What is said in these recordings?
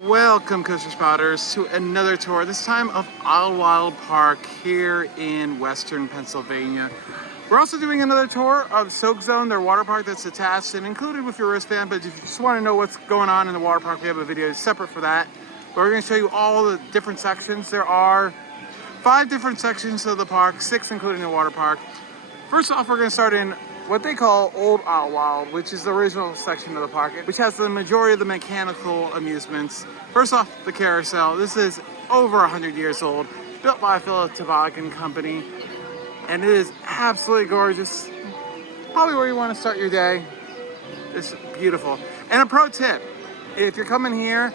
Welcome, coaster spotters, to another tour, this time of Idlewild Park here in western Pennsylvania. We're also doing another tour of Soak Zone, their water park that's attached and included with your wristband, but if you just want to know what's going on in the water park, we have a video separate for that. But we're going to show you all the different sections. There are 5 different sections of the park, 6 including the water park. First off, we're going to start in what they call Olde Idlewild, which is the original section of the park, which has the majority of the mechanical amusements. First off, the carousel. This is over 100 years old, built by Philip Toboggan Company, and it is absolutely gorgeous. Probably where you want to start your day. It's beautiful. And a pro tip, if you're coming here,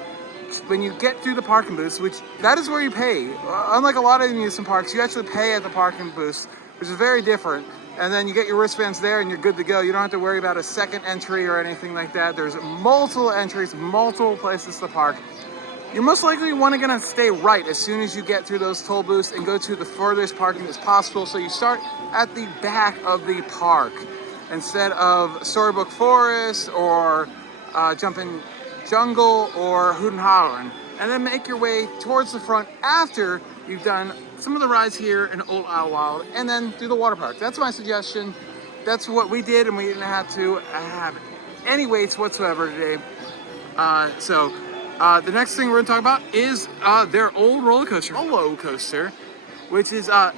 when you get through the parking booths, which that is where you pay. Unlike a lot of amusement parks, you actually pay at the parking booths, which is very different. And then you get your wristbands there and you're good to go. You don't have to worry about a second entry or anything like that. There's multiple entries, multiple places to park. You're most likely gonna stay right as soon as you get through those toll booths and go to the furthest parking as possible. So you start at the back of the park instead of Storybook Forest or Jumpin Jungle or Hootin Holler, and then make your way towards the front after you've done some of the rides here in Olde Idlewild, and then do the water park. That's my suggestion. That's what we did, and we didn't have to have any waits whatsoever today. The next thing we're gonna talk about is their old roller coaster, Olde coaster, which is a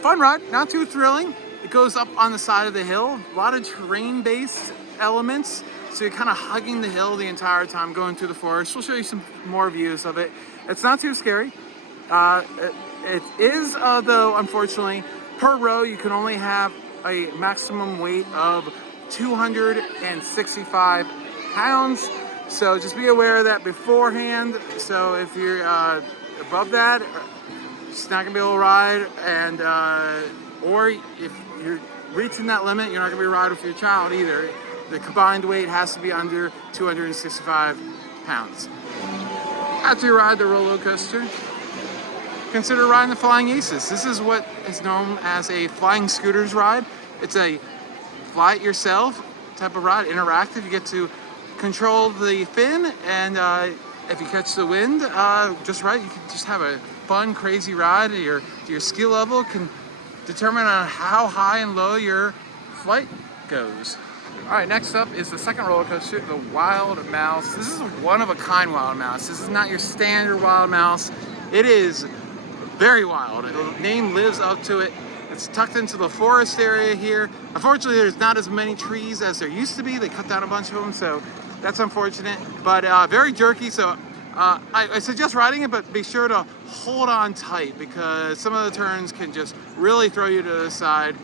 fun ride, not too thrilling. It goes up on the side of the hill, a lot of terrain-based elements. So you're kind of hugging the hill the entire time going through the forest. We'll show you some more views of it. It's not too scary. It is, though, unfortunately, per row, you can only have a maximum weight of 265 pounds. So just be aware of that beforehand. So if you're above that, it's not gonna be able to ride. And or if you're reaching that limit, you're not gonna be able to ride with your child either. The combined weight has to be under 265 pounds. After you ride the roller coaster, consider riding the Flying Aces. This is what is known as a flying scooters ride. It's a fly it yourself type of ride, interactive. You get to control the fin, and if you catch the wind just right, you can just have a fun, crazy ride. Your skill level can determine on how high and low your flight goes. All right, next up is the second roller coaster, the Wild Mouse. This is a one-of-a-kind Wild Mouse. This is not your standard Wild Mouse. It is very wild. The name lives up to it. It's tucked into the forest area here. Unfortunately, there's not as many trees as there used to be. They cut down a bunch of them, so that's unfortunate. But very jerky, so I suggest riding it, but be sure to hold on tight because some of the turns can just really throw you to the side.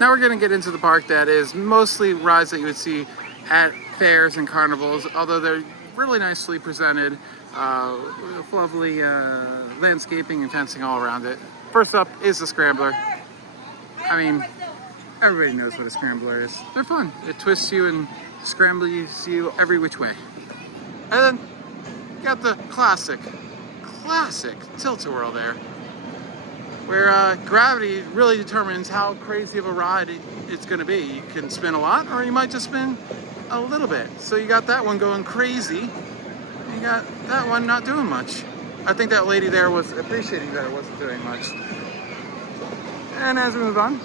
Now we're going to get into the park that is mostly rides that you would see at fairs and carnivals, although they're really nicely presented, with lovely landscaping and fencing all around it. First up is the Scrambler. I mean, everybody knows what a Scrambler is. They're fun. It twists you and scrambles you every which way. And then you got the classic Tilt-A-Whirl there, where gravity really determines how crazy of a ride it's going to be. You can spin a lot, or you might just spin a little bit. So you got that one going crazy, and you got that one not doing much. I think that lady there was appreciating that it wasn't doing much. And as we move on,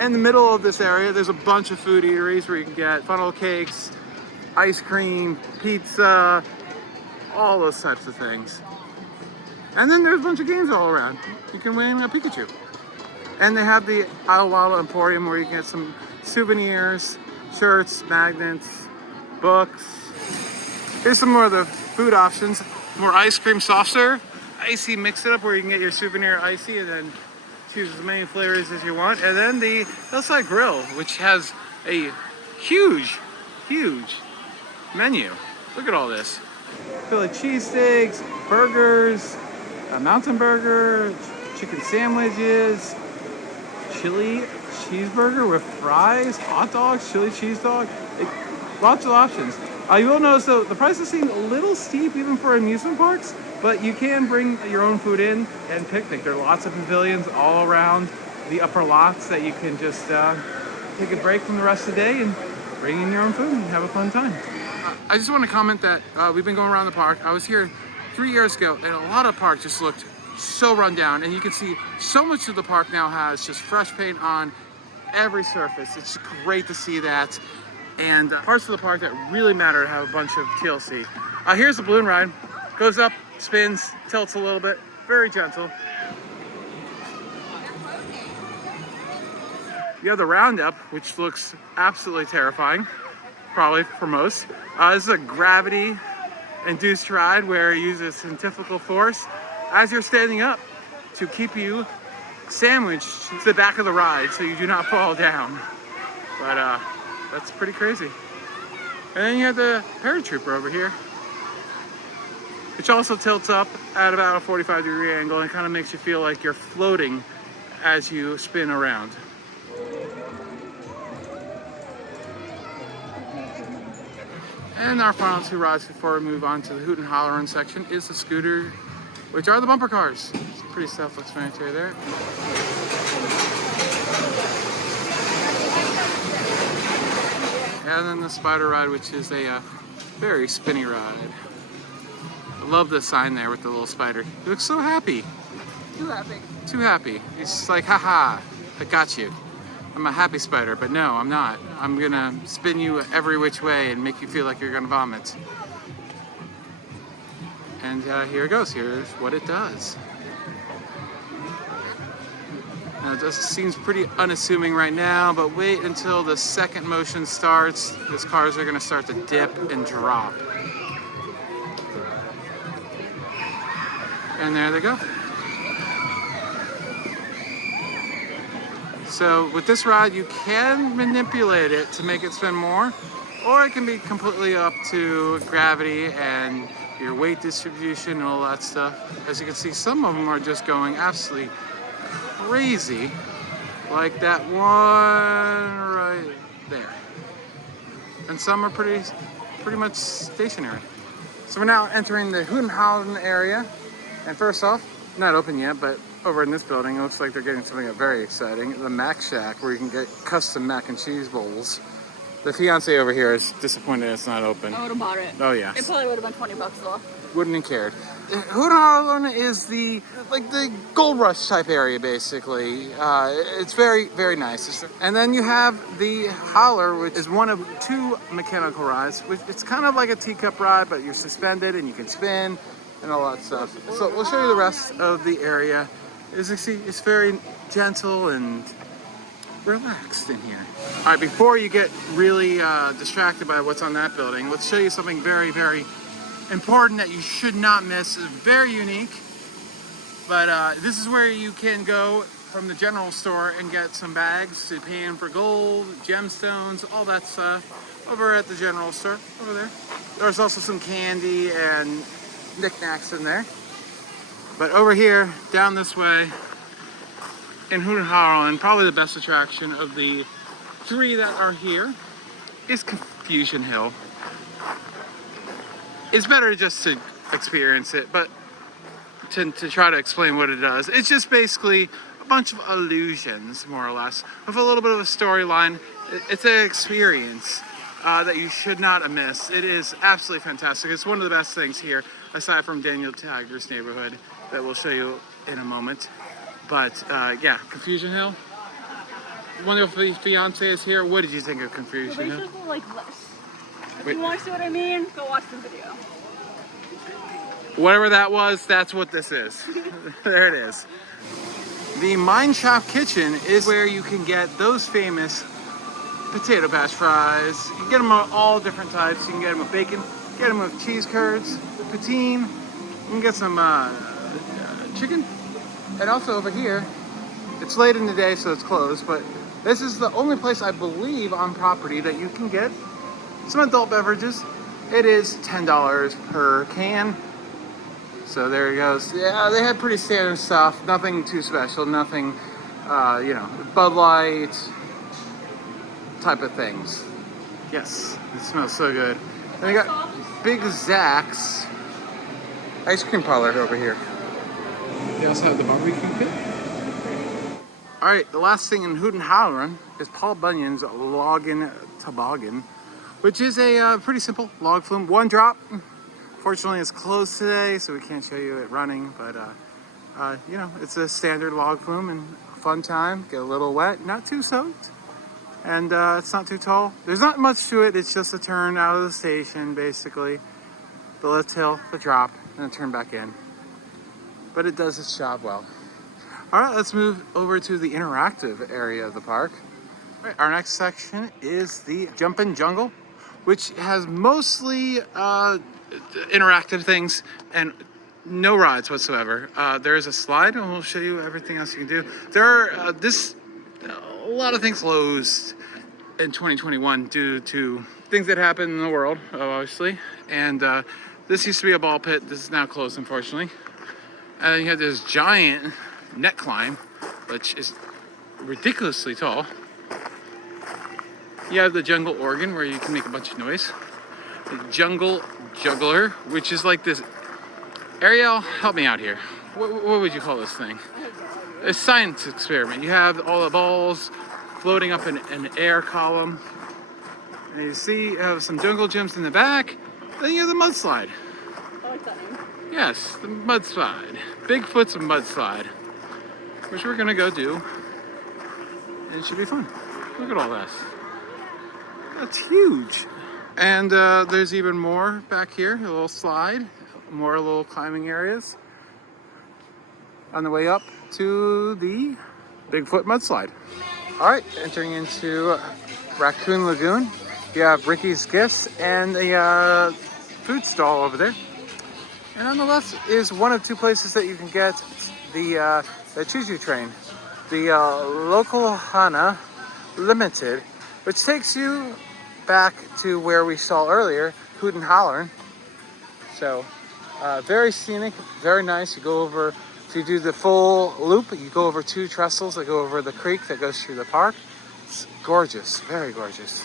in the middle of this area, there's a bunch of food eateries where you can get funnel cakes, ice cream, pizza, all those types of things. And then there's a bunch of games all around. You can win a Pikachu. And they have the Idlewild Emporium where you can get some souvenirs, shirts, magnets, books. Here's some more of the food options. More ice cream soft serve, icy mix it up where you can get your souvenir icy and then choose as many flavors as you want. And then the Hillside Grill, which has a huge menu. Look at all this. Philly cheesesteaks, burgers, a mountain burger, chicken sandwiches, chili cheeseburger with fries, hot dogs, chili cheese dog, lots of options. You will notice though, the prices seem a little steep even for amusement parks, but you can bring your own food in and picnic. There are lots of pavilions all around the upper lots that you can just take a break from the rest of the day and bring in your own food and have a fun time. I just want to comment that we've been going around the park. I was here 3 years ago, and a lot of the park just looked so run down, and you can see so much of the park now has just fresh paint on every surface. It's great to see that, and parts of the park that really matter to have a bunch of TLC. Here's the balloon ride. Goes up, spins, tilts a little bit, very gentle. You have the roundup, which looks absolutely terrifying, probably for most. This is a gravity-induced ride where it uses centrifugal force as you're standing up to keep you sandwiched to the back of the ride so you do not fall down. But that's pretty crazy. And then you have the paratrooper over here, which also tilts up at about a 45-degree angle and kind of makes you feel like you're floating as you spin around. And our final two rides before we move on to the Hootin Holler section is the scooter, which are the bumper cars. It's pretty self-explanatory there. And then the spider ride, which is a very spinny ride. I love the sign there with the little spider. He looks so happy. Too happy. Too happy. He's just like, haha, I got you. I'm a happy spider, but no, I'm not. I'm gonna spin you every which way and make you feel like you're gonna vomit. And here it goes. Here's what it does. Now it just seems pretty unassuming right now, but wait until the second motion starts. These cars are gonna start to dip and drop. And there they go. So with this ride, you can manipulate it to make it spin more, or it can be completely up to gravity and your weight distribution and all that stuff. As you can see, some of them are just going absolutely crazy, like that one right there. And some are pretty much stationary. So we're now entering the Hootin Holler area. And first off, not open yet, but over in this building, it looks like they're getting something very exciting. The Mac Shack, where you can get custom mac and cheese bowls. The fiance over here is disappointed it's not open. I would have bought it. Oh yeah. It probably would have been $20 though. Wouldn't have cared. Hootin Holler is the gold rush type area, basically. It's very, very nice. And then you have the Holler, which is one of two mechanical rides. It's kind of like a teacup ride, but you're suspended and you can spin and all that stuff. So we'll show you the rest of the area. As you see, it's very gentle and relaxed in here. All right, before you get really distracted by what's on that building, let's show you something very, very important that you should not miss. It's very unique, but this is where you can go from the general store and get some bags to pan for gold, gemstones, all that stuff over at the general store over there. There's also some candy and knickknacks in there. But over here, down this way, in Hootin Holler, and probably the best attraction of the three that are here, is Confusion Hill. It's better just to experience it, but to try to explain what it does. It's just basically a bunch of illusions, more or less, with a little bit of a storyline. It's an experience that you should not miss. It is absolutely fantastic. It's one of the best things here, aside from Daniel Tiger's neighborhood, that we'll show you in a moment. But yeah, Confusion Hill. One of the fiancés here. What did you think of Confusion Hill? Basically like this. If you want to see what I mean, go watch the video. Whatever that was, that's what this is. There it is. The Mine Shop Kitchen is where you can get those famous potato patch fries. You can get them of all different types. You can get them with bacon, get them with cheese curds, poutine. You can get some chicken. And also over here, it's late in the day, so it's closed, but this is the only place I believe on property that you can get some adult beverages. It is $10 per can. So there it goes. Yeah, they had pretty standard stuff. Nothing too special. Nothing, you know, Bud Light type of things. Yes, it smells so good. And they got Big Zach's ice cream parlor over here. They also have the barbecue pit. All right, the last thing in Hootin Holler is Paul Bunyan's Loggin' Toboggan, which is a pretty simple log flume, one drop Unfortunately, it's closed today, so we can't show you it running, but you know, it's a standard log flume and a fun time. Get a little wet, not too soaked, and it's not too tall. There's not much to it. It's just a turn out of the station, basically. The lift hill, the drop, and then turn back in. But it does its job well. All right, let's move over to the interactive area of the park. All right, our next section is the Jumpin Jungle, which has mostly interactive things and no rides whatsoever. There is a slide, and we'll show you everything else you can do. There are a lot of things closed in 2021 due to things that happen in the world, obviously. And this used to be a ball pit. This is now closed, unfortunately. And then you have this giant net climb, which is ridiculously tall. You have the jungle organ, where you can make a bunch of noise. The jungle juggler, which is like this. Ariel, help me out here. What would you call this thing? A science experiment. You have all the balls floating up in an air column. And you see you have some jungle gyms in the back. Then you have the mudslide. I like that name. Yes, the mudslide. Bigfoot's mudslide, which we're gonna go do. And it should be fun. Look at all this. That's huge. And there's even more back here, a little slide, more little climbing areas. On the way up to the Bigfoot mudslide. All right, entering into Raccoon Lagoon. You have Ricky's Gifts and the food stall over there. And on the left is one of two places that you can get the choo-choo train. The Local Hana Limited, which takes you back to where we saw earlier, Hootin Holler. So very scenic, very nice. You go over, if you do the full loop, you go over 2 trestles that go over the creek that goes through the park. It's gorgeous, very gorgeous.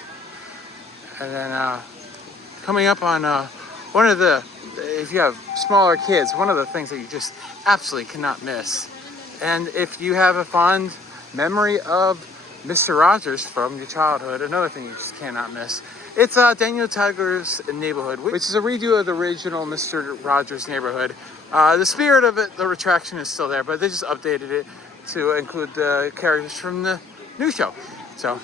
And then coming up on one of the, if you have smaller kids, one of the things that you just absolutely cannot miss. And if you have a fond memory of Mr. Rogers from your childhood, another thing you just cannot miss. It's Daniel Tiger's Neighborhood, which is a redo of the original Mr. Rogers Neighborhood. The spirit of it, the attraction is still there, but they just updated it to include the characters from the new show. So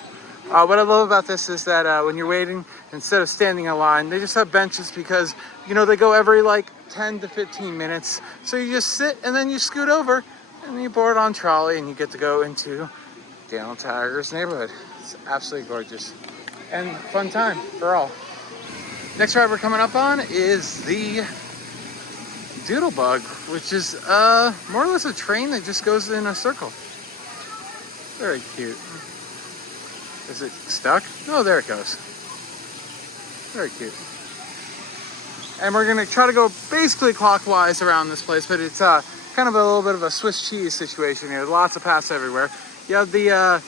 what I love about this is that when you're waiting, instead of standing in line, they just have benches because, you know, they go every like 10 to 15 minutes. So you just sit and then you scoot over and you board on trolley and you get to go into Daniel Tiger's Neighborhood. It's absolutely gorgeous and fun time for all. Next ride we're coming up on is the Doodlebug, which is more or less a train that just goes in a circle. Very cute. Is it stuck? Oh, there it goes. Very cute. And we're gonna try to go basically clockwise around this place, but it's kind of a little bit of a Swiss cheese situation here. Lots of paths everywhere. You have the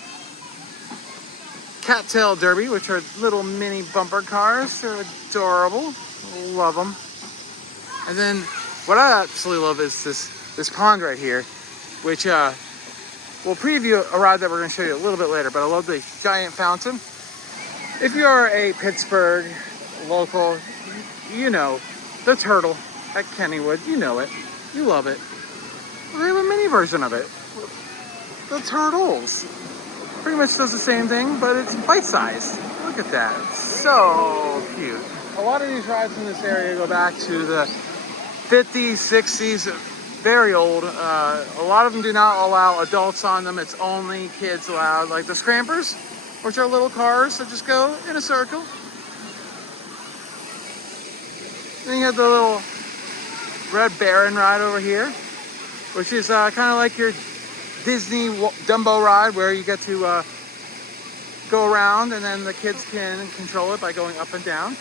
cattail derby, which are little mini bumper cars. They're adorable. Love them. And then what I absolutely love is this pond right here, which we'll preview a ride that we're going to show you a little bit later, but I love the giant fountain. If you are a Pittsburgh local, you know the turtle at Kennywood. You know it. You love it. Well, they have a mini version of it. The turtles. Pretty much does the same thing, but it's bite-sized. Look at that. So cute. A lot of these rides in this area go back to the 50s, 60s, very old. A lot of them do not allow adults on them. It's only kids allowed. Like the Scrampers, which are little cars that just go in a circle. Then you have the little Red Baron ride over here, which is kind of like your Disney Dumbo ride, where you get to go around and then the kids can control it by going up and down.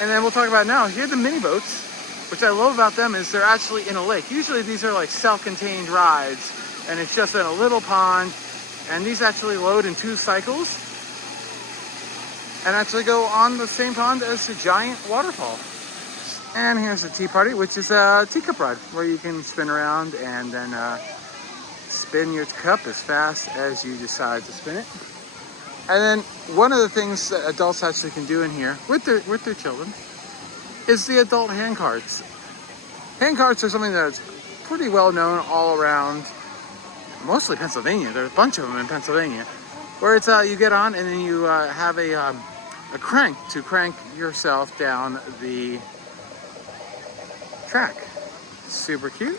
And then we'll talk about now, here are the mini boats, which I love about them is they're actually in a lake. Usually these are like self-contained rides and it's just in a little pond, and these actually load in 2 cycles and actually go on the same pond as the giant waterfall. And here's the tea party, which is a teacup ride where you can spin around and then spin your cup as fast as you decide to spin it. And then one of the things that adults actually can do in here with their children is the adult hand carts. Hand carts are something that's pretty well known all around, mostly Pennsylvania. There's a bunch of them in Pennsylvania, where it's you get on and then you have a crank to crank yourself down the track. Super cute.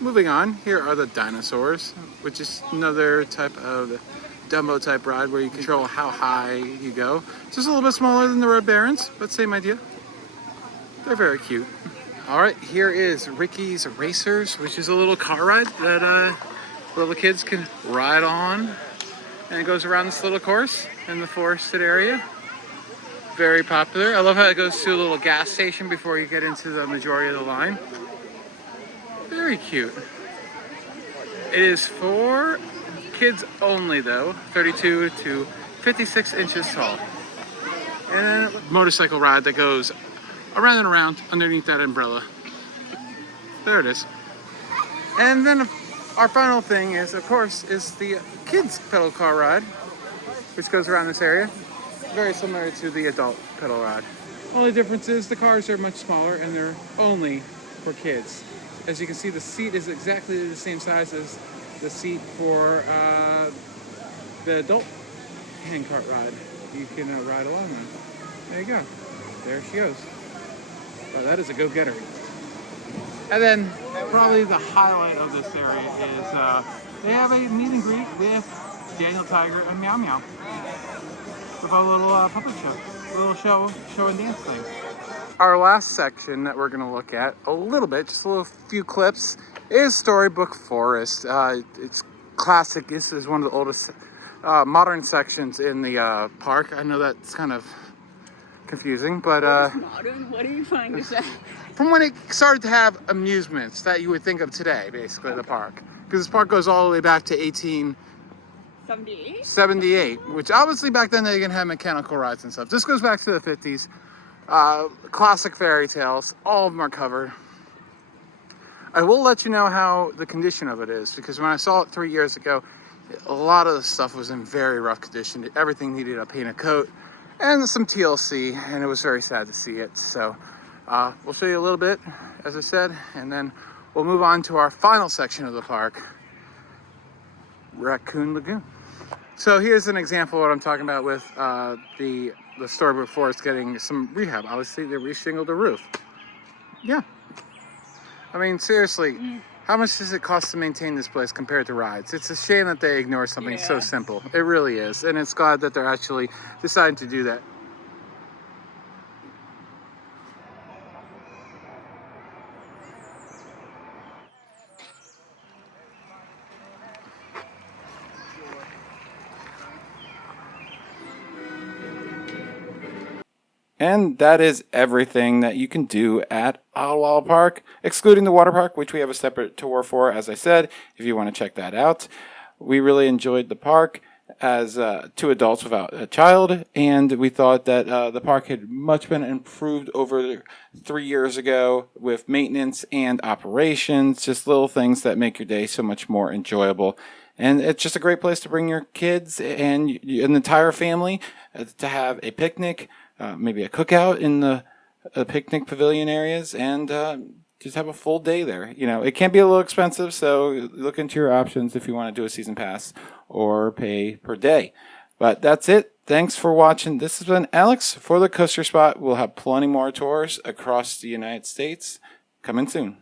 Moving on, here are the dinosaurs, which is another type of Dumbo type ride where you control how high you go. Just a little bit smaller than the Red Barons, but same idea. They're very cute. All right, here is Ricky's Racers, which is a little car ride that little kids can ride on. And it goes around this little course in the forested area. Very popular. I love how it goes to a little gas station before you get into the majority of the line. Very cute. It is for kids only though, 32 to 56 inches tall. And a motorcycle ride that goes around and around underneath that umbrella. There it is. And then our final thing is, of course, is the kids pedal car ride, which goes around this area. Very similar to the adult pedal ride. Only difference is the cars are much smaller and they're only for kids. As you can see, the seat is exactly the same size as the seat for the adult handcart ride. You can ride along them. There you go. There she goes. Oh, that is a go-getter. And then probably the highlight of this area is they have a meet and greet with Daniel Tiger and Meow Meow. With a little puppet show. A little show and dance thing. Our last section that we're going to look at a little bit, just a little few clips, is Storybook Forest. It's classic. This is one of the oldest modern sections in the park. I know that's kind of confusing, but modern? What are you trying to say? From when it started to have amusements that you would think of today, basically, the park. Because this park goes all the way back to 1878, which obviously back then they didn't have mechanical rides and stuff. This goes back to the 50s. Classic fairy tales, all of them are covered. I will let you know how the condition of it is, because when I saw it 3 years ago, a lot of the stuff was in very rough condition. Everything needed a painted coat and some TLC, and it was very sad to see it. So we'll show you a little bit, as I said, and then we'll move on to our final section of the park, Raccoon Lagoon. So here's an example of what I'm talking about with the Storybook Forest getting some rehab. Obviously, they reshingled the roof. Yeah. I mean, seriously, how much does it cost to maintain this place compared to rides? It's a shame that they ignore something so simple. It really is. And it's glad that they're actually deciding to do that. And that is everything that you can do at Idlewild Park, excluding the water park, which we have a separate tour for, as I said, if you want to check that out. We really enjoyed the park as two adults without a child, and we thought that the park had much been improved over 3 years ago with maintenance and operations, just little things that make your day so much more enjoyable. And it's just a great place to bring your kids and an entire family to have a picnic, maybe a cookout in the picnic pavilion areas, and just have a full day there. You know, it can be a little expensive, so look into your options if you want to do a season pass or pay per day. But that's it. Thanks for watching. This has been Alex for the Coaster Spot. We'll have plenty more tours across the United States coming soon.